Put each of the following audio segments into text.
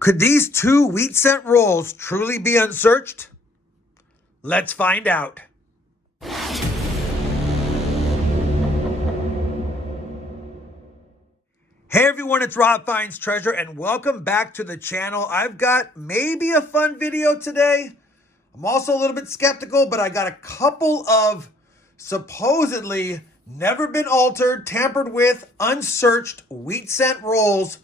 Could these two wheat cent rolls truly be unsearched? Let's find out. Hey everyone, it's Rob Finds Treasure and welcome back to the channel. I've got maybe a fun video today. I'm also a little bit skeptical, but I got a couple of supposedly never been altered, tampered with, unsearched wheat cent rolls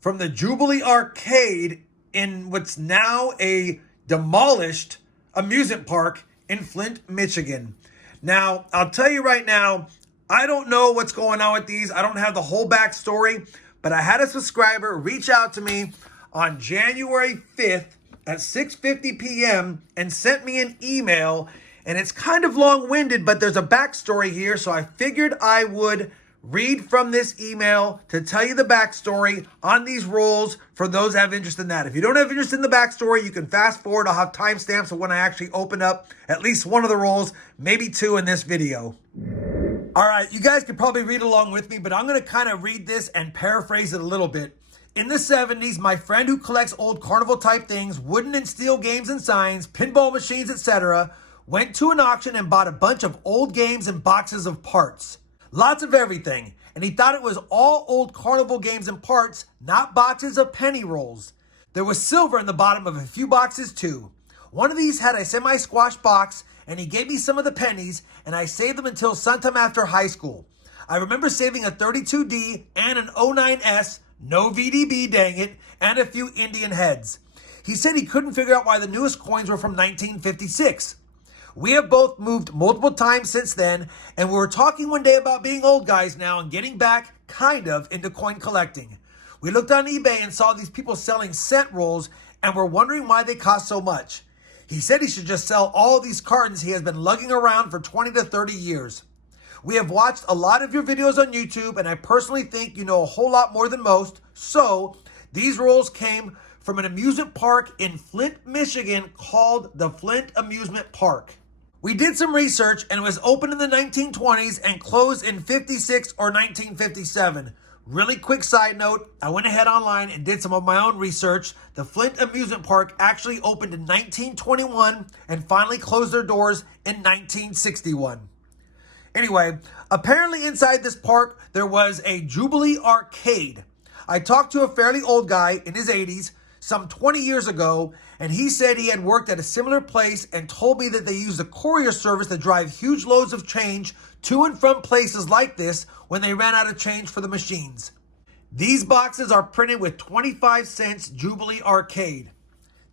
from the Jubilee Arcade in what's now a demolished amusement park in Flint, Michigan. Now, I'll tell you right now, I don't know what's going on with these. I don't have the whole backstory, but I had a subscriber reach out to me on January 5th at 6:50 p.m. and sent me an email, and it's kind of long-winded, but there's a backstory here, so I figured I would read from this email to tell you the backstory on these rolls for those that have interest in that. If you don't have interest in the backstory, you can fast forward. I'll have timestamps of when I actually open up at least one of the rolls, maybe two in this video. All right, you guys can probably read along with me, but I'm going to kind of read this and paraphrase it a little bit. In the 70s, my friend who collects old carnival type things, wooden and steel games and signs, pinball machines, etc., went to an auction and bought a bunch of old games and boxes of parts. Lots of everything, and he thought it was all old carnival games and parts, not boxes of penny rolls. There was silver in the bottom of a few boxes too. One of these had a semi-squash box, and he gave me some of the pennies, and I saved them until sometime after high school. I remember saving a 32D and an 09S, no VDB, dang it, and a few Indian heads. He said he couldn't figure out why the newest coins were from 1956. We have both moved multiple times since then, and we were talking one day about being old guys now and getting back, kind of, into coin collecting. We looked on eBay and saw these people selling cent rolls and were wondering why they cost so much. He said he should just sell all of these cartons he has been lugging around for 20 to 30 years. We have watched a lot of your videos on YouTube, and I personally think you know a whole lot more than most, so these rolls came from an amusement park in Flint, Michigan called the Flint Amusement Park. We did some research, and it was opened in the 1920s and closed in 56 or 1957. Really quick side note, I went ahead online and did some of my own research. The Flint Amusement Park actually opened in 1921 and finally closed their doors in 1961. Anyway, apparently inside this park, there was a Jubilee Arcade. I talked to a fairly old guy in his 80s, some 20 years ago, and he said he had worked at a similar place and told me that they used a courier service to drive huge loads of change to and from places like this when they ran out of change for the machines. These boxes are printed with 25 cents Jubilee Arcade.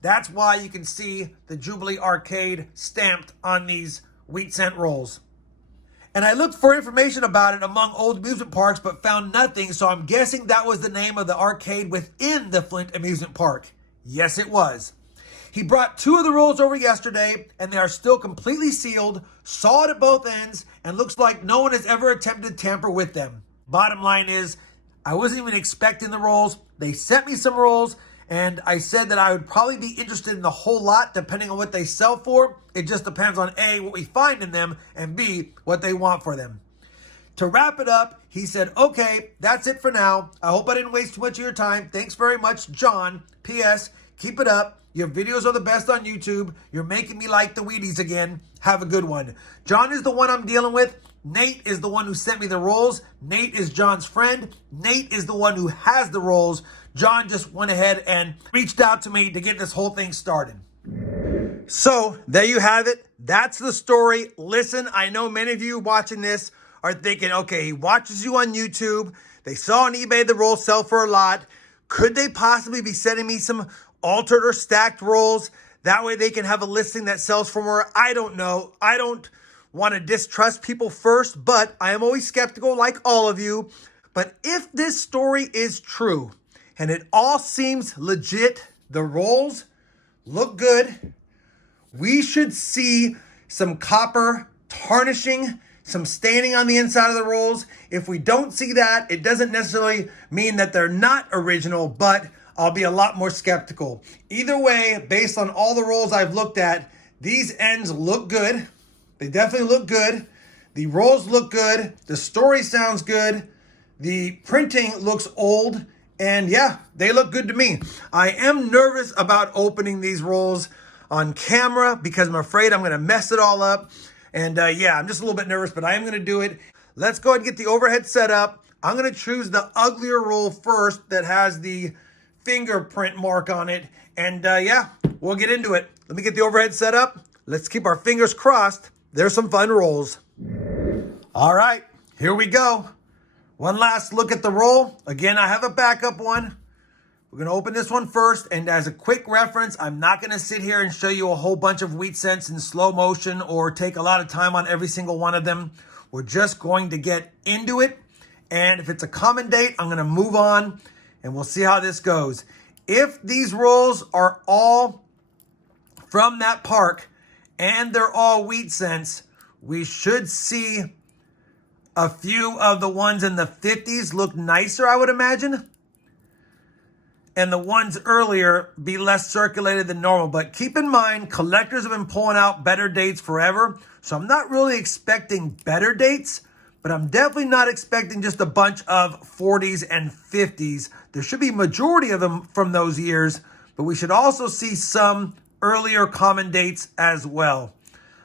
That's why you can see the Jubilee Arcade stamped on these wheat cent rolls. And I looked for information about it among old amusement parks but found nothing, so I'm guessing that was the name of the arcade within the Flint Amusement Park. Yes, it was. He brought two of the rolls over yesterday, and they are still completely sealed, solid at both ends, and looks like no one has ever attempted to tamper with them. Bottom line is, I wasn't even expecting the rolls. They sent me some rolls, and I said that I would probably be interested in the whole lot depending on what they sell for. It just depends on A, what we find in them, and B, what they want for them. To wrap it up, he said, okay, that's it for now. I hope I didn't waste too much of your time. Thanks very much, John. P.S. Keep it up. Your videos are the best on YouTube. You're making me like the Wheaties again. Have a good one. John is the one I'm dealing with. Nate is the one who sent me the rolls. Nate is John's friend. Nate is the one who has the rolls. John just went ahead and reached out to me to get this whole thing started. So there you have it. That's the story. Listen, I know many of you watching this are thinking, okay, he watches you on YouTube. They saw on eBay the rolls sell for a lot. Could they possibly be sending me some altered or stacked rolls? That way they can have a listing that sells for more. I don't know. I don't want to distrust people first, but I am always skeptical like all of you. But if this story is true and it all seems legit, the rolls look good, we should see some copper tarnishing, some staining on the inside of the rolls. If we don't see that, it doesn't necessarily mean that they're not original, but I'll be a lot more skeptical. Either way, based on all the rolls I've looked at, these ends look good. They definitely look good. The rolls look good. The story sounds good. The printing looks old And yeah, they look good to me. I am nervous about opening these rolls on camera because I'm afraid I'm going to mess it all up. And yeah, I'm just a little bit nervous, but I am going to do it. Let's go ahead and get the overhead set up. I'm going to choose the uglier roll first that has the fingerprint mark on it. And yeah, we'll get into it. Let me get the overhead set up. Let's keep our fingers crossed. There's some fun rolls. All right, here we go. One last look at the roll. Again, I have a backup one. We're going to open this one first. And as a quick reference, I'm not going to sit here and show you a whole bunch of wheat cents in slow motion or take a lot of time on every single one of them. We're just going to get into it. And if it's a common date, I'm going to move on and we'll see how this goes. If these rolls are all from that park and they're all wheat cents, we should see a few of the ones in the 50s look nicer, I would imagine. And the ones earlier be less circulated than normal. But keep in mind, collectors have been pulling out better dates forever. So I'm not really expecting better dates, but I'm definitely not expecting just a bunch of 40s and 50s. There should be a majority of them from those years, but we should also see some earlier common dates as well.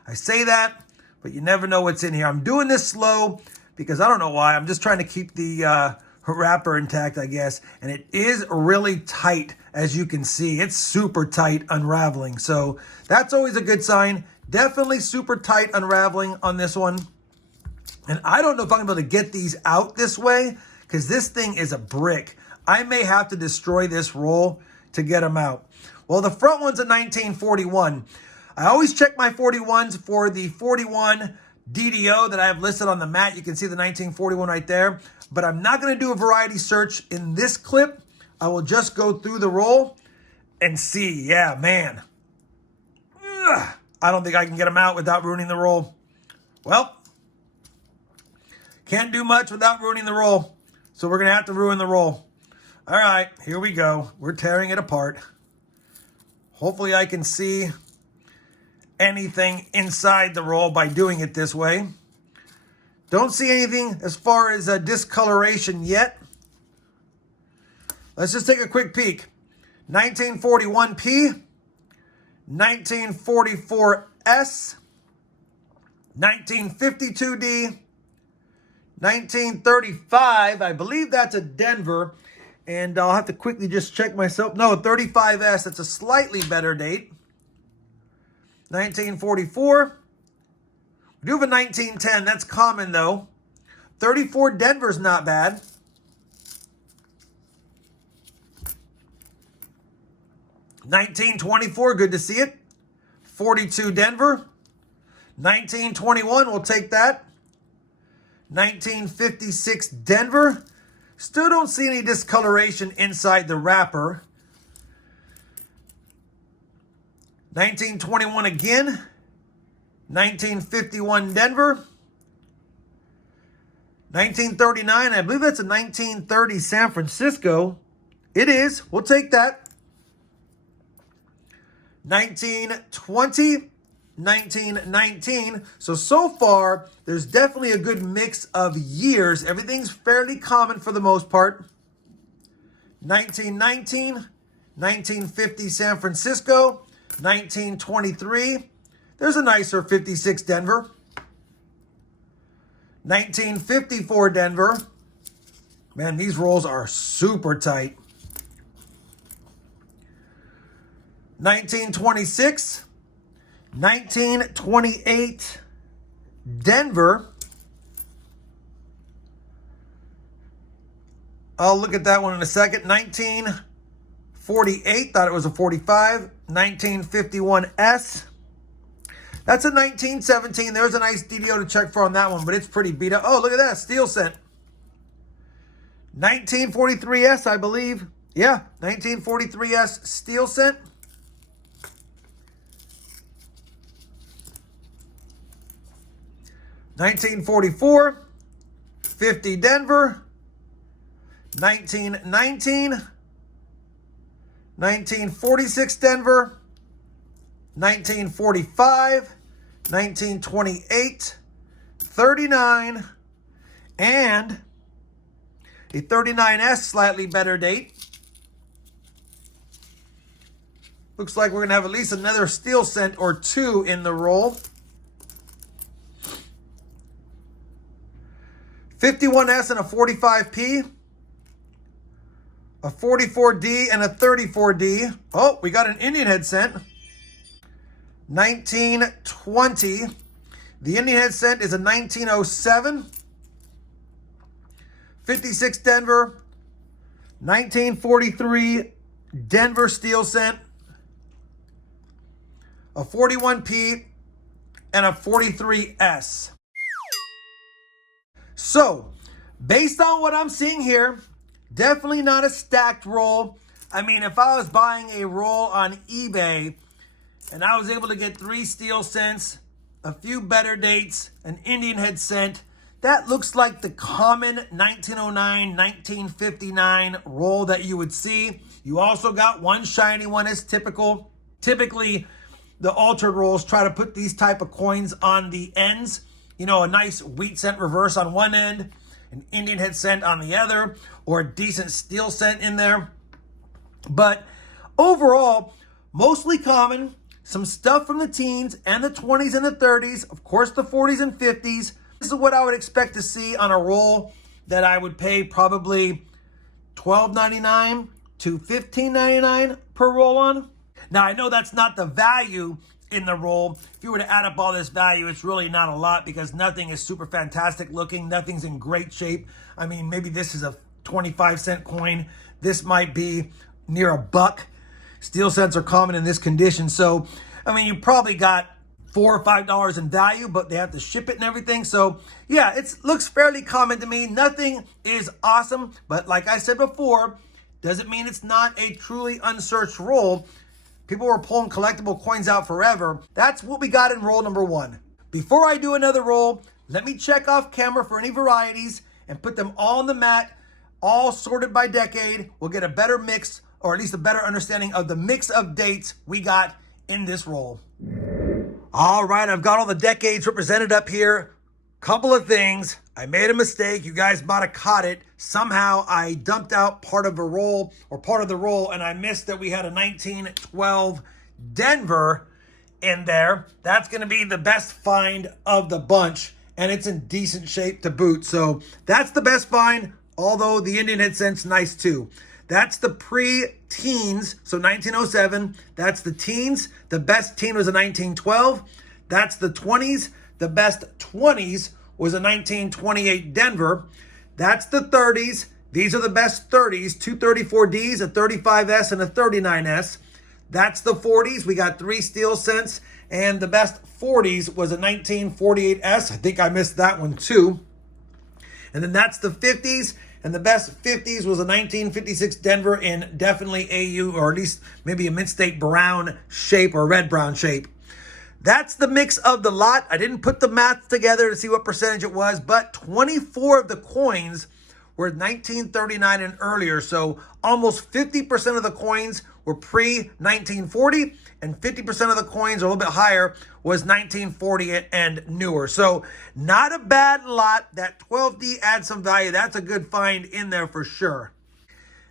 I say that, but you never know what's in here. I'm doing this slow because I don't know why. I'm just trying to keep the wrapper intact, I guess. And it is really tight, as you can see. It's super tight unraveling. So that's always a good sign. Definitely super tight unraveling on this one. And I don't know if I'm going to be able to get these out this way because this thing is a brick. I may have to destroy this roll to get them out. Well, the front one's a 1941. I always check my 41s for the 41 DDO that I have listed on the mat. You can see the 1941 right there. But I'm not going to do a variety search in this clip. I will just go through the roll and see. Yeah, man. Ugh. I don't think I can get them out without ruining the roll. Well, can't do much without ruining the roll. So we're going to have to ruin the roll. All right, here we go. We're tearing it apart. Hopefully I can see anything inside the roll by doing it this way. Don't see anything as far as discoloration yet. Let's just take a quick peek. 1941P, 1944S, 1952D, 1935, I believe that's a Denver, and I'll have to quickly just check myself. No, 35S, that's a slightly better date. 1944. We do have a 1910, that's common though. 34 Denver's not bad. 1924, good to see it. 42 Denver. 1921, we'll take that. 1956 Denver. Still don't see any discoloration inside the wrapper. 1921 again. 1951 Denver. 1939, I believe that's a 1930 San Francisco. It is. We'll take that. 1920. 1919. So far, there's definitely a good mix of years. Everything's fairly common for the most part. 1919, 1950 San Francisco, 1923. There's a nicer 56 Denver. 1954 Denver. Man, these rolls are super tight. 1926. 1928 Denver. I'll look at that one in a second. 1948, thought it was a 45. 1951S. That's a 1917. There's a nice DDO to check for on that one, but it's pretty beat up. Oh, look at that, steel cent. 1943S, I believe. Yeah, 1943S steel cent. 1944, 50 Denver, 1919, 1946 Denver, 1945, 1928, 39, and A 39S, slightly better date. Looks like we're going to have at least another steel cent or two in the roll. 51S and a 45P. A 44D and a 34D. Oh, we got an Indian head cent. 1920. The Indian head cent is a 1907. 56 Denver. 1943 Denver steel cent. A 41P and a 43S. So, based on what I'm seeing here, definitely not a stacked roll. I mean, if I was buying a roll on eBay and I was able to get 3 steel cents, a few better dates, an Indian head cent, that looks like the common 1909, 1959 roll that you would see. You also got one shiny one as typical. Typically, the altered rolls try to put these type of coins on the ends. You know, a nice wheat cent reverse on one end, an Indian head cent on the other, or a decent steel cent in there. But overall, mostly common. Some stuff from the teens and the 20s and the 30s. Of course, the 40s and 50s. This is what I would expect to see on a roll that I would pay probably $12.99 to $15.99 per roll on. Now, I know that's not the value in the roll. If you were to add up all this value, it's really not a lot because nothing is super fantastic looking. Nothing's in great shape. I mean, maybe this is a 25-cent coin. This might be near $1. Steel cents are common in this condition. So, I mean, you probably got $4 or $5 in value, but they have to ship it and everything. So, yeah, it looks fairly common to me. Nothing is awesome, but like I said before, doesn't mean it's not a truly unsearched roll. People were pulling collectible coins out forever. That's what we got in roll number 1. Before I do another roll, let me check off camera for any varieties and put them all on the mat, all sorted by decade. We'll get a better mix, or at least a better understanding of the mix of dates we got in this roll. All right, I've got all the decades represented up here. Couple of things. I made a mistake. You guys might have caught it. Somehow I dumped out part of a roll or part of the roll, and I missed that we had a 1912 Denver in there. That's going to be the best find of the bunch, and it's in decent shape to boot. So that's the best find, although the Indian head cent's nice too. That's the pre-teens, so 1907. That's the teens. The best teen was a 1912. That's the 20s. The best 20s was a 1928 Denver. That's the 30s. These are the best 30s. 2 34Ds, a 35S, and a 39S. That's the 40s. We got 3 steel cents. And the best 40s was a 1948S. I think I missed that one too. And then that's the 50s. And the best 50s was a 1956 Denver in definitely AU, or at least maybe a Mint State brown shape or red-brown shape. That's the mix of the lot. I didn't put the math together to see what percentage it was, but 24 of the coins were 1939 and earlier. So almost 50% of the coins were pre-1940, and 50% of the coins, or a little bit higher, was 1940 and newer. So not a bad lot. That 12D adds some value. That's a good find in there for sure.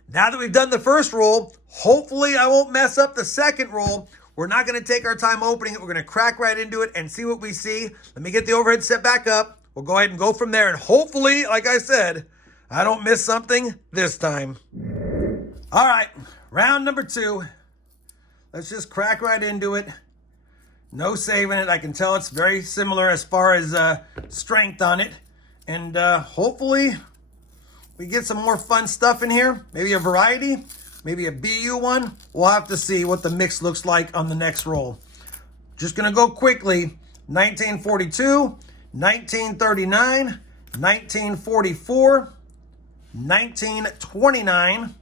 Now that we've done the first roll, hopefully I won't mess up the second roll. We're not going to take our time opening it. We're going to crack right into it and see what we see. Let me get the overhead set back up. We'll go ahead and go from there. And hopefully, like I said, I don't miss something this time. All right, round number 2. Let's just crack right into it. No saving it. I can tell it's very similar as far as strength on it. And hopefully we get some more fun stuff in here. Maybe a variety. Maybe a BU one. We'll have to see what the mix looks like on the next roll. Just going to go quickly. 1942, 1939, 1944, 1929,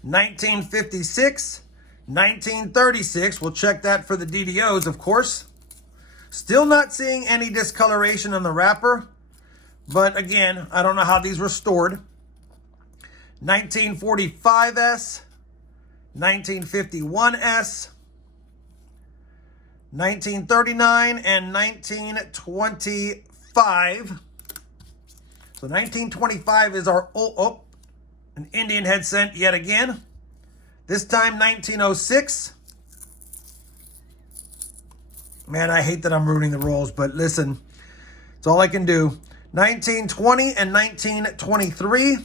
1956, 1936. We'll check that for the DDOs, of course. Still not seeing any discoloration on the wrapper. But again, I don't know how these were stored. 1945S, 1951S, 1939, and 1925. So 1925 is our, an Indian head cent yet again. This time 1906. Man, I hate that I'm ruining the rolls, but listen, it's all I can do. 1920 and 1923.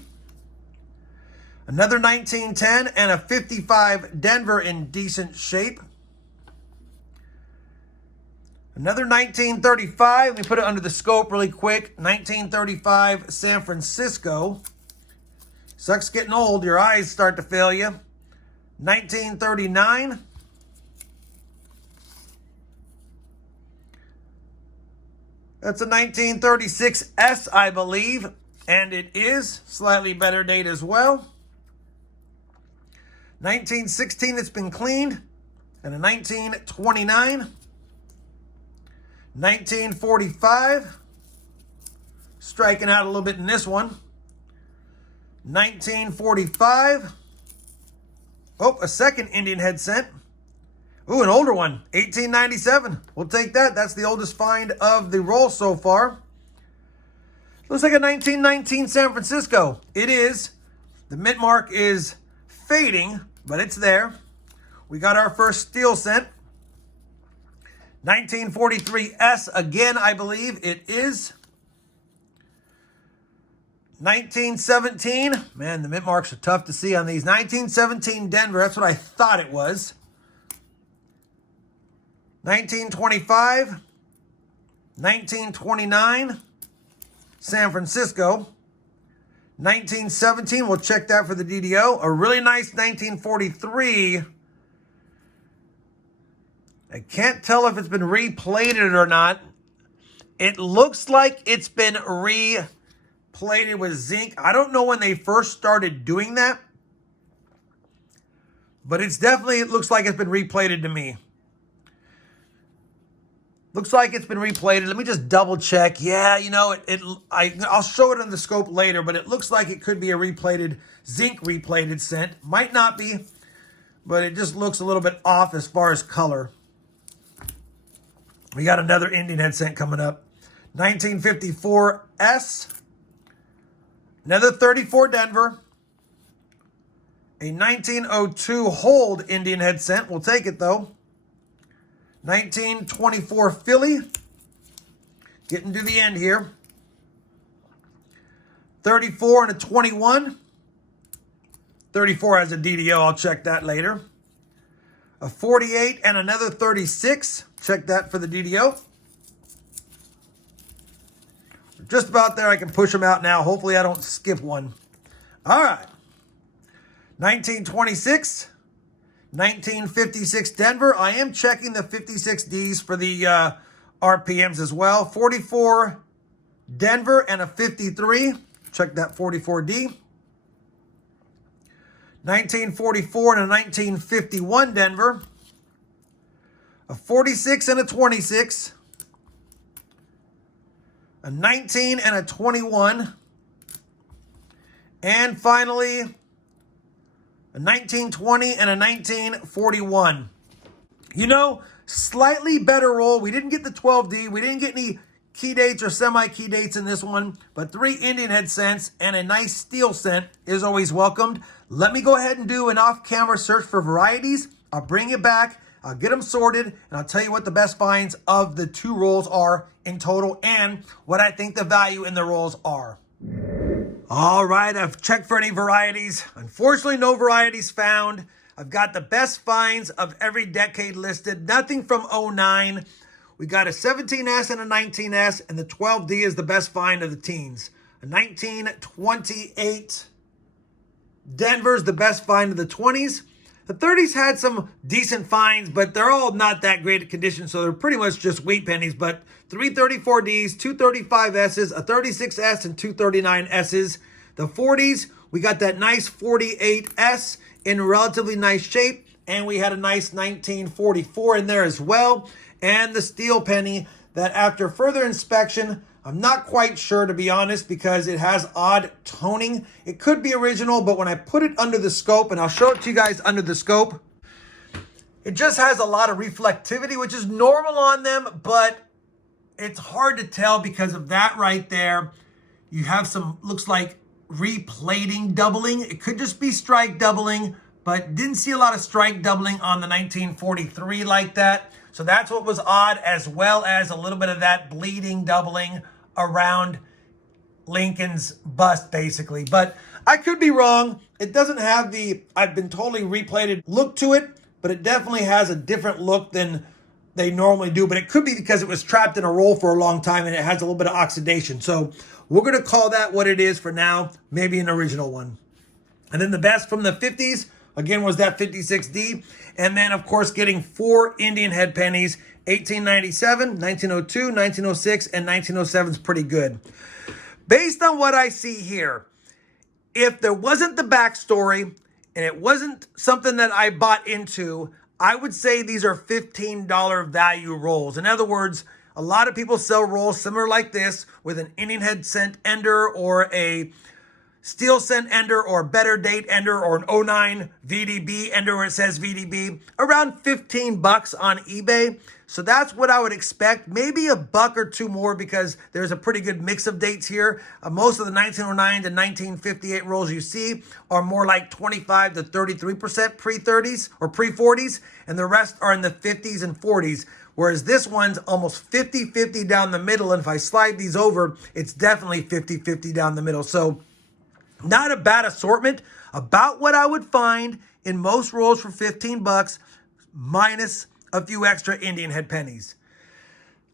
Another 1910 and a 55 Denver in decent shape. Another 1935. Let me put it under the scope really quick. 1935 San Francisco. Sucks getting old. Your eyes start to fail you. 1939. That's a 1936 S, I believe. And it is. Slightly better date as well. 1916, it's been cleaned. And a 1929. 1945. Striking out a little bit in this one. 1945. Oh, a second Indian head cent. Ooh, an older one. 1897. We'll take that. That's the oldest find of the roll so far. Looks like a 1919 San Francisco. It is. The mint mark is fading, but it's there. We got our first steel cent. 1943 S again, I believe it is. 1917. Man, the mint marks are tough to see on these. 1917 Denver. That's what I thought it was. 1925. 1929. San Francisco. 1917. We'll check that for the DDO. A really nice 1943. I can't tell if it's been replated or not. It looks like it's been replated with zinc. I don't know when they first started doing that, but it looks like it's been replated to me. Looks like it's been replated. Let me just double check. Yeah, you know, I'll show it on the scope later, but it looks like it could be a replated, zinc replated cent. Might not be, but it just looks a little bit off as far as color. We got another Indian head cent coming up. 1954 S. Another 34 Denver. A 1902 hold Indian head cent. We'll take it though. 1924 Philly. Getting to the end here. 34 and a 21. 34 has a DDO. I'll check that later. A 48 and another 36. Check that for the DDO. Just about there. I can push them out now. Hopefully I don't skip one. All right. 1926. 1956 Denver. I am checking the 56Ds for the RPMs as well. 44 Denver and a 53. Check that 44D. 1944 and a 1951 Denver. A 46 and a 26. A 19 and a 21. And finally, a 1920 and a 1941. You know, slightly better roll. We didn't get the 12D. We didn't get any key dates or semi-key dates in this one. But 3 Indian head cents and a nice steel cent is always welcomed. Let me go ahead and do an off-camera search for varieties. I'll bring it back. I'll get them sorted. And I'll tell you what the best finds of the 2 rolls are in total and what I think the value in the rolls are. All right, I've checked for any varieties. Unfortunately, no varieties found. I've got the best finds of every decade listed. Nothing from 09. We got a 17S and a 19S, and the 12D is the best find of the teens. A 1928 Denver's the best find of the 20s. The 30s had some decent finds, but they're all not that great a condition, so they're pretty much just wheat pennies. But 3 34Ds, 2 35Ss, a 36S, and 2 39Ss. The 40s, we got that nice 48S in relatively nice shape, and we had a nice 1944 in there as well. And the steel penny that after further inspection, I'm not quite sure, to be honest, because it has odd toning. It could be original, but when I put it under the scope, and I'll show it to you guys under the scope, it just has a lot of reflectivity, which is normal on them, but it's hard to tell because of that right there. You have some, looks like replating doubling. It could just be strike doubling, but didn't see a lot of strike doubling on the 1943 like that. So that's what was odd, as well as a little bit of that bleeding doubling around Lincoln's bust, basically. But I could be wrong. It doesn't have the I've been totally replated look to it, but it definitely has a different look than they normally do. But it could be because it was trapped in a roll for a long time and it has a little bit of oxidation. So we're going to call that what it is for now, maybe an original one. And then the best from the 50s, again, was that 56D. And then, of course, getting 4 Indian head pennies, 1897, 1902, 1906, and 1907 is pretty good. Based on what I see here, if there wasn't the backstory and it wasn't something that I bought into, I would say these are $15 value rolls. In other words, a lot of people sell rolls similar like this with an Indian head cent ender or a steel cent ender or better date ender or an 09 VDB ender where it says VDB, around 15 bucks on eBay. So that's what I would expect. Maybe a buck or two more because there's a pretty good mix of dates here. Most of the 1909 to 1958 rolls you see are more like 25 to 33% pre-30s or pre-40s, and the rest are in the 50s and 40s. Whereas this one's almost 50-50 down the middle. And if I slide these over, it's definitely 50-50 down the middle. So not a bad assortment, about what I would find in most rolls for 15 bucks, minus a few extra Indian head pennies.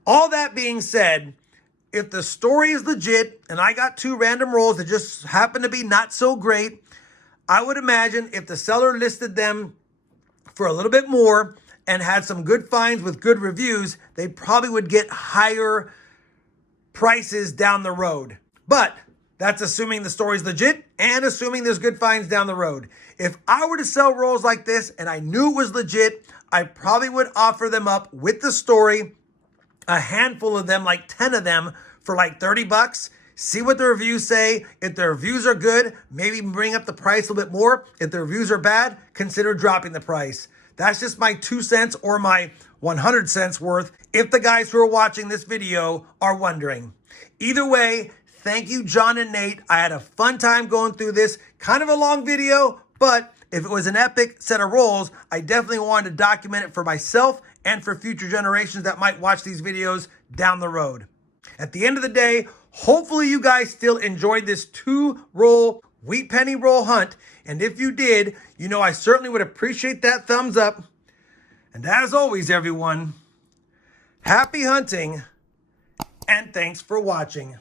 All that being said, if the story is legit and I got 2 random rolls that just happen to be not so great, I would imagine if the seller listed them for a little bit more and had some good finds with good reviews, they probably would get higher prices down the road. But that's assuming the story's legit and assuming there's good finds down the road. If I were to sell rolls like this and I knew it was legit, I probably would offer them up with the story, a handful of them, like 10 of them, for like 30 bucks. See what the reviews say. If the reviews are good, maybe bring up the price a little bit more. If the reviews are bad, consider dropping the price. That's just my 2 cents or my 100 cents worth if the guys who are watching this video are wondering. Either way, thank you, John and Nate. I had a fun time going through this. Kind of a long video, but if it was an epic set of rolls, I definitely wanted to document it for myself and for future generations that might watch these videos down the road. At the end of the day, hopefully you guys still enjoyed this 2-roll wheat penny roll hunt. And if you did, you know I certainly would appreciate that thumbs up. And as always, everyone, happy hunting and thanks for watching.